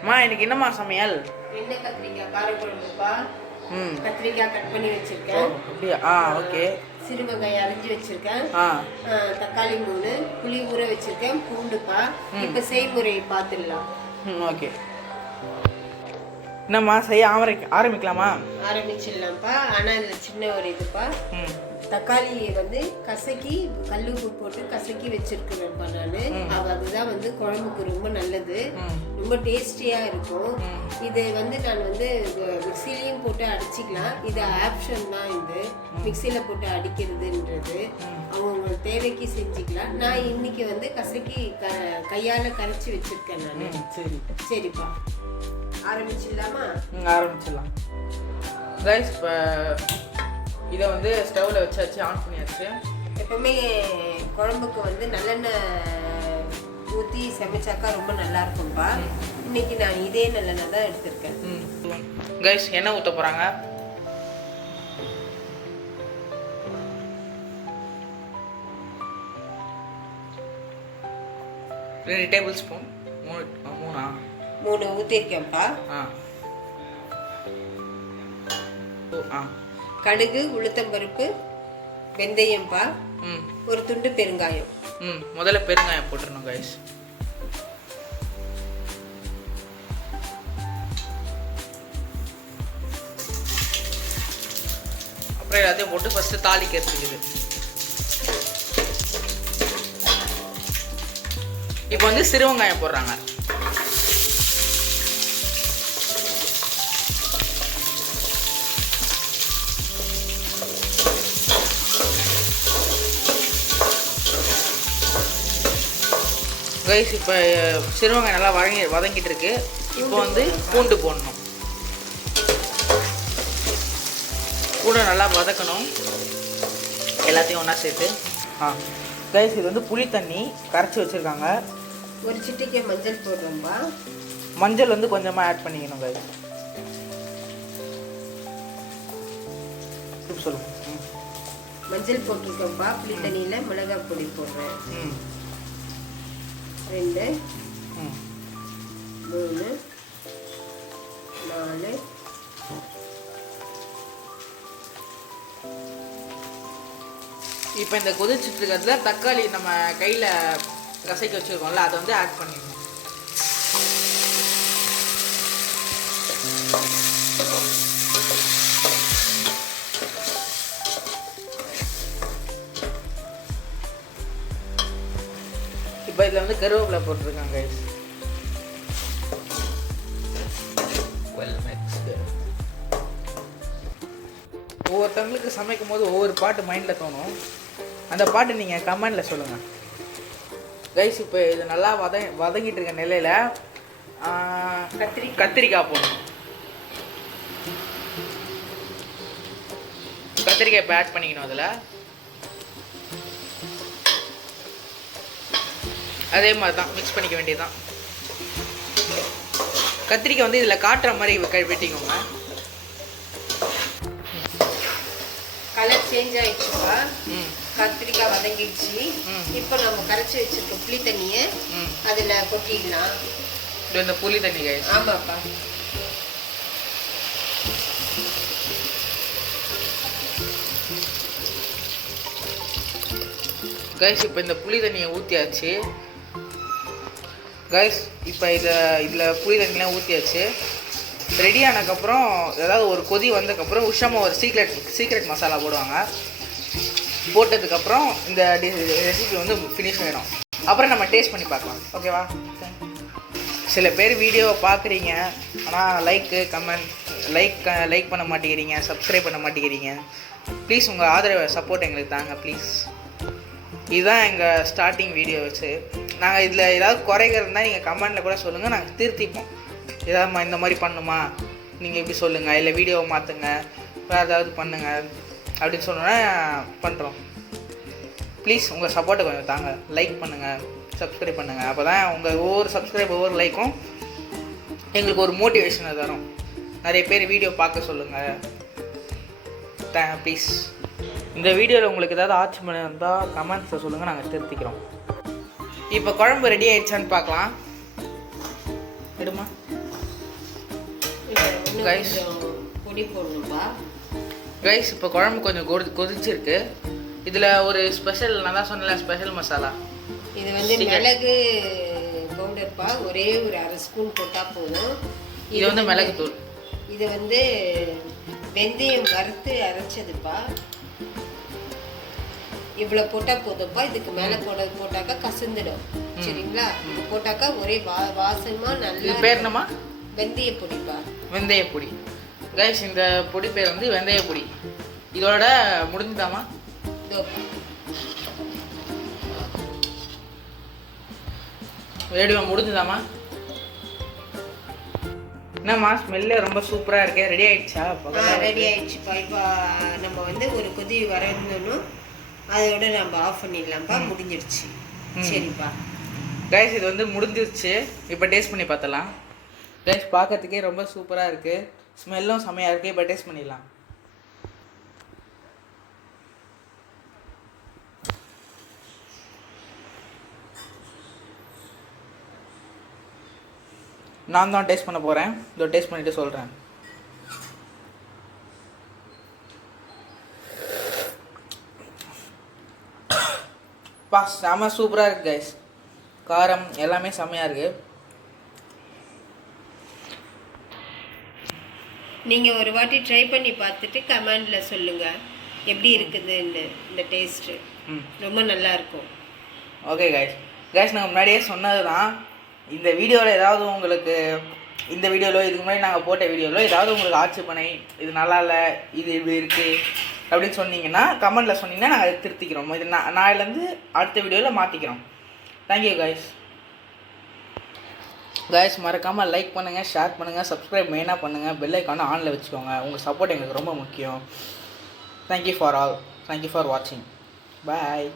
அம்மா இன்னைக்கு என்னம்மா சமையல்? எண்ணெய் கத்திரிக்காய் காரக்குழம்புப்பா. கத்திரிக்காய் கட் பண்ணி வச்சிருக்கேன். அப்படியா? ஓகே. சிறு வெங்காயம் அரிஞ்சு வச்சிருக்கேன். தக்காளி 3, புளி ஊற வச்சிருக்கேன், பூண்டுப்பா. இப்போ செய்முறையை பார்த்துடலாம். ஓகே. என்னம்மா செய்ய ஆரம்பிக்கலாமா? ஆரம்பிச்சிடலாம்ப்பா. ஆனால் இதில் சின்ன ஒரு இதுப்பா, தக்காளியை வந்து கசக்கி கல்லுப்பு போட்டு கசக்கி வச்சிருக்கிறேன்ப்பா நான். அதுதான் வந்து குழம்புக்கு ரொம்ப நல்லது, ரொம்ப டேஸ்டியாக இருக்கும். இது வந்து நான் வந்து மிக்சிலையும் போட்டு அடிச்சிக்கலாம். இது ஆப்ஷன் தான். இது மிக்சியில் போட்டு அடிக்கிறதுன்றது அவங்க தேவைக்கு செஞ்சுக்கலாம். நான் இன்னைக்கு வந்து கசக்கி கையால் கரைச்சி வச்சிருக்கேன் நான். சரிப்பா, ஆரம்பிச்சிடலாமா? ஆரம்பிச்சிடலாம் கைஸ். இப்போ இதை வந்து ஸ்டவ்வில் வச்சாச்சு, ஆன் பண்ணியாச்சு. எப்பவுமே குழம்புக்கு வந்து நல்லெண்ணெய் ஊற்றி சமைச்சாக்கா ரொம்ப நல்லா இருக்கும்பா. இன்னைக்கு நான் இதே நல்லெண்ணெய் தான் எடுத்திருக்கேன். கைஸ் எண்ணெய் ஊற்ற போகிறாங்க. ரெண்டு டேபிள் ஸ்பூன். 3 ஊற்றிருக்கேன்ப்பா. கடுகு, உளுத்தம்பருப்பு, வெந்தயம்பா, ஒரு துண்டு பெருங்காயம். முதல்ல பெருங்காயம் போட்டுருணும் கைஸ். அப்புறம் எல்லாத்தையும் போட்டு ஃபர்ஸ்ட் தாளிக்கிறதுக்கு. இப்போ வந்து சிறு வெங்காயம் போடுறாங்க. கைஸ் இப்போ சிறுவங்காயம் நல்லா வதங்கிட்டு இருக்கு. இப்போ வந்து பூண்டு போடணும். பூண்டு நல்லா வதக்கணும் எல்லாத்தையும் ஒன்றா சேர்த்து. கைஸ் இது வந்து புளி தண்ணி கரைச்சி வச்சுருக்காங்க. ஒரு சிட்டிக்கை மஞ்சள் போடுறோம்பா. மஞ்சள் வந்து கொஞ்சமாக ஆட் பண்ணிக்கணும் கைஸ். சொல்லுங்க. மஞ்சள் போட்டிருக்கோம்ப்பா. புளி தண்ணியில் மிளகாய் பொடி போடுறேன். 2, 3, 4. இப்போ இந்த கொதிச்சுட்டு இருக்கிறதுல தக்காளி நம்ம கையில் கசக்கி வச்சுருக்கோம்ல, அதை வந்து ஆட் பண்ணிடணும். இப்போ இதில் வந்து கருவேப்பிலை போட்டிருக்காங்க கைஸ். ஒவ்வொருத்தவங்களுக்கு சமைக்கும் போது ஒவ்வொரு பாட்டு மைண்டில் தோணும். அந்த பாட்டு நீங்கள் கமெண்டில் சொல்லுங்கள் கைஸ். இப்போ இது நல்லா வதங்கிட்டு இருக்க நிலையில் கத்திரிக்காய் போடணும். கத்திரிக்காய் இப்போ ஆட் பண்ணிக்கணும். அதில் அதே மாதிரி தான் மிக்ஸ் பண்ணிக்க வேண்டியதுதான். கத்திரிக்காய் வந்து இதில் காட்டுற மாதிரி வெட்டிக்கோங்க. Colour change ஆயிடுச்சுப்பா. கத்திரிக்காய் வதங்கிடுச்சு. இப்போ நம்ம கரைச்சி வச்சிருக்க புளி தண்ணியை அதில் கொட்டிடலாம். இது இந்த புளி தண்ணி கைஸ். ஆமாப்பா. கைஸ் இப்போ இந்த புளி தண்ணியை ஊற்றியாச்சு கைஸ். இப்போ இதில் புளி தண்ணிலாம் ஊற்றியாச்சு. ரெடி ஆனதுக்கப்புறம் ஏதாவது ஒரு கொதி வந்ததுக்கப்புறம் உஷாமா ஒரு சீக்ரெட் மசாலா போடுவாங்க. போட்டதுக்கப்புறம் இந்த ரெசிபி வந்து ஃபினிஷ் ஆகிடும். அப்புறம் நம்ம டேஸ்ட் பண்ணி பார்க்கலாம். ஓகேவா? சில பேர் வீடியோவை பார்க்குறீங்க, ஆனால் லைக் பண்ண மாட்டேங்கிறீங்க, சப்ஸ்கிரைப் பண்ண மாட்டேங்கிறீங்க. ப்ளீஸ் உங்கள் ஆதரவை சப்போர்ட் எங்களுக்கு தாங்க ப்ளீஸ். இதுதான் எங்கள் ஸ்டார்டிங் வீடியோ வச்சு. நாங்கள் இதில் ஏதாவது குறைகள் இருந்தால் நீங்கள் கமெண்டில் கூட சொல்லுங்கள், நாங்கள் திருத்திப்போம். ஏதாவது இந்த மாதிரி பண்ணுமா நீங்கள் எப்படி சொல்லுங்கள், இல்லை வீடியோவை மாற்றுங்க, வேறு ஏதாவது பண்ணுங்கள் அப்படின்னு சொன்னோன்னா பண்ணுறோம். ப்ளீஸ் உங்கள் சப்போர்ட்டை கொஞ்சம் தாங்க. லைக் பண்ணுங்கள், சப்ஸ்கிரைப் பண்ணுங்கள். அப்போ தான் உங்கள் ஒவ்வொரு சப்ஸ்கிரைப் ஒவ்வொரு லைக்கும் எங்களுக்கு ஒரு மோட்டிவேஷனை தரும். நிறைய பேர் வீடியோ பார்க்க சொல்லுங்கள் ப்ளீஸ். இந்த வீடியோவில் உங்களுக்கு ஏதாவது ஆட்சேபனை இருந்தால் கமெண்ட்ஸில் சொல்லுங்கள், நாங்கள் திருத்திக்கிறோம். இப்போ குழம்பு ரெடி ஆயிடுச்சான்னு பார்க்கலாம். எடுமா. இன்னும் Guys. கொஞ்சம் பொடி போடணும்பா. கைஸ் இப்போ குழம்பு கொஞ்சம் கொதிச்சிருக்கு. இதில் ஒரு ஸ்பெஷல், நான் தான் சொன்னல ஸ்பெஷல் மசாலா. இது வந்து மிளகு பவுடர்ப்பா, ஒரே ஒரு 1/2 ஸ்பூன் போட்டால் போதும். இது வந்து மிளகு தூள். இது வந்து வெந்தயம் வறுத்து அரைச்சதுப்பா. இவ்வளோ போட்டால் போதும்ப்பா. இதுக்கு மேலே போட்டாக்கா கசந்துடும். சரிங்களா? இது போட்டாக்கா ஒரே வாசமாக நல்லா. இது பேர் என்னம்மா? வெந்தய பொடிப்பா. வெந்தய பொடி. கைஸ் இந்த பொடி பேர் வந்து வெந்தய பொடி. இதோட முடிஞ்சுதாம்மா? வீடியோ முடிஞ்சுதாம்மா? என்னம்மா ஸ்மெல்லே ரொம்ப சூப்பராக இருக்கே. ரெடி ஆயிடுச்சா? ரெடி ஆயிடுச்சுப்பா. இப்போ நம்ம வந்து ஒரு கொதி வரணும், அதோட நம்ம ஆஃப் பண்ணிடலாம்ப்பா. முடிஞ்சிடுச்சு. சரிப்பா கைஸ் இது வந்து முடிஞ்சிருச்சு. இப்போ டேஸ்ட் பண்ணி பார்த்தலாம். கைஸ் பார்க்கறதுக்கே ரொம்ப சூப்பராக இருக்குது, ஸ்மெல்லும் செம்மையாக இருக்குது. இப்போ டேஸ்ட் பண்ணிடலாம். நான் தான் டேஸ்ட் பண்ண போகிறேன். இதோ டேஸ்ட் பண்ணிவிட்டு சொல்கிறேன். பா செம்ம சூப்பராக இருக்குது கைஸ். காரம் எல்லாமே செம்மையாக இருக்குது. நீங்கள் ஒரு வாட்டி ட்ரை பண்ணி பார்த்துட்டு கமெண்டில் சொல்லுங்கள் எப்படி இருக்குதுன்னு. இந்த டேஸ்ட்டு ரொம்ப நல்லா இருக்கும். ஓகே கைஸ் நாங்கள் முன்னாடியே சொன்னது தான். இந்த வீடியோவில் ஏதாவது உங்களுக்கு, இந்த வீடியோவில் இதுக்கு முன்னாடி நாங்கள் போட்ட வீடியோவில் ஏதாவது உங்களுக்கு ஆட்சேபனை, இது நல்லா இல்லை, இது இப்படி இருக்குது அப்படின்னு சொன்னீங்கன்னா கமெண்டில் சொன்னீங்கன்னா நாங்கள் அதை திருத்திக்கிறோம். இது நாளையிலேருந்து அடுத்த வீடியோவில் மாற்றிக்கிறோம். தேங்க்யூ கைஸ் மறக்காமல் லைக் பண்ணுங்கள், ஷேர் பண்ணுங்கள், சப்ஸ்கிரைப் மெயினாக பண்ணுங்கள், பெல் ஐக்கானை ஆனில் வச்சுக்கோங்க. உங்கள் சப்போர்ட் எங்களுக்கு ரொம்ப முக்கியம். Thank you for all. Thank you for வாட்சிங். பாய்.